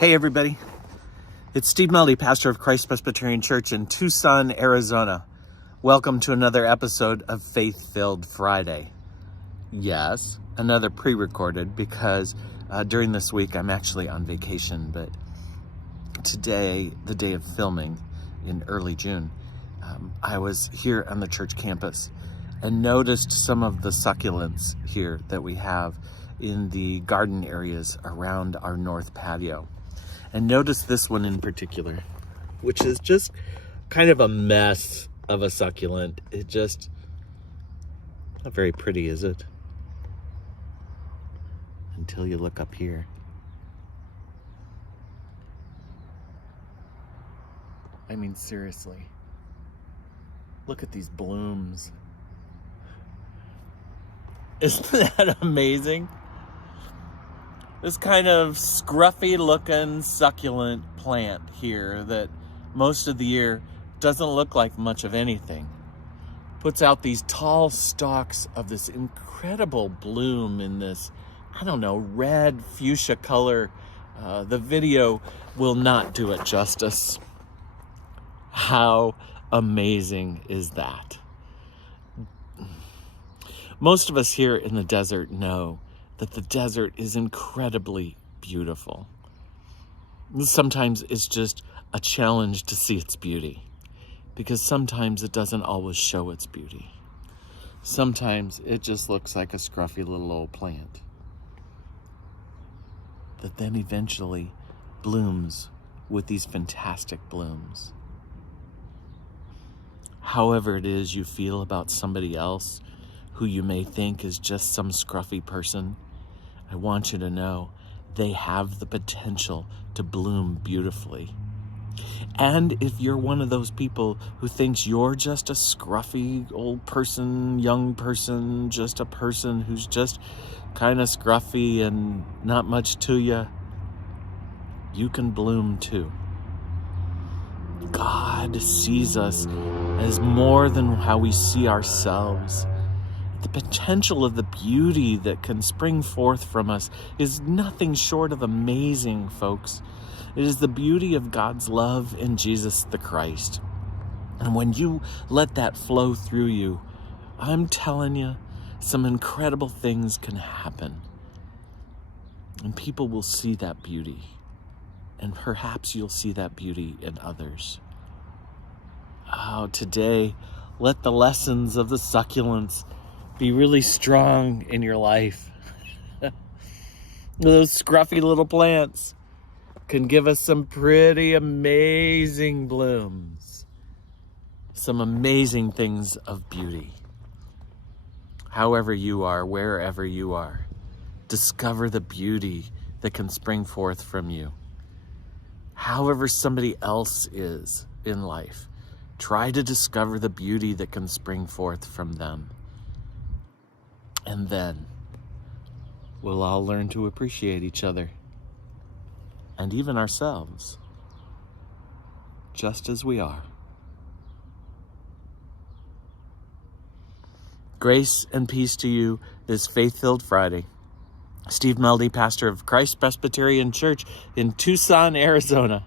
Hey everybody, it's Steve Meldy, pastor of Christ Presbyterian Church in Tucson, Arizona. Welcome to another episode of Faith-Filled Friday. Yes, another pre-recorded because during this week I'm actually on vacation, but today, the day of filming in early June, I was here on the church campus and noticed some of the succulents here that we have in the garden areas around our north patio. And notice this one in particular, which is just kind of a mess of a succulent. It just, not very pretty, is it? Until you look up here. I mean, seriously. Look at these blooms. Isn't that amazing? This kind of scruffy looking succulent plant here that most of the year doesn't look like much of anything puts out these tall stalks of this incredible bloom in this, I don't know, red fuchsia color. The video will not do it justice. How amazing is that? Most of us here in the desert know that the desert is incredibly beautiful. Sometimes it's just a challenge to see its beauty, because sometimes it doesn't always show its beauty. Sometimes it just looks like a scruffy little old plant that then eventually blooms with these fantastic blooms. However it is you feel about somebody else who you may think is just some scruffy person, I want you to know they have the potential to bloom beautifully. And if you're one of those people who thinks you're just a scruffy old person, young person, just a person who's just kind of scruffy and not much to you, you can bloom too. God sees us as more than how we see ourselves. The potential of the beauty that can spring forth from us is nothing short of amazing, folks. It is the beauty of God's love in Jesus the Christ. And when you let that flow through you, I'm telling you, some incredible things can happen. And people will see that beauty. And perhaps you'll see that beauty in others. Oh, today, let the lessons of the succulents be really strong in your life. Those scruffy little plants can give us some pretty amazing blooms. Some amazing things of beauty. However you are, wherever you are, discover the beauty that can spring forth from you. However somebody else is in life, try to discover the beauty that can spring forth from them. And then we'll all learn to appreciate each other and even ourselves, just as we are. Grace and peace to you this Faith-Filled Friday. Steve Meldy, pastor of Christ Presbyterian Church in Tucson, Arizona.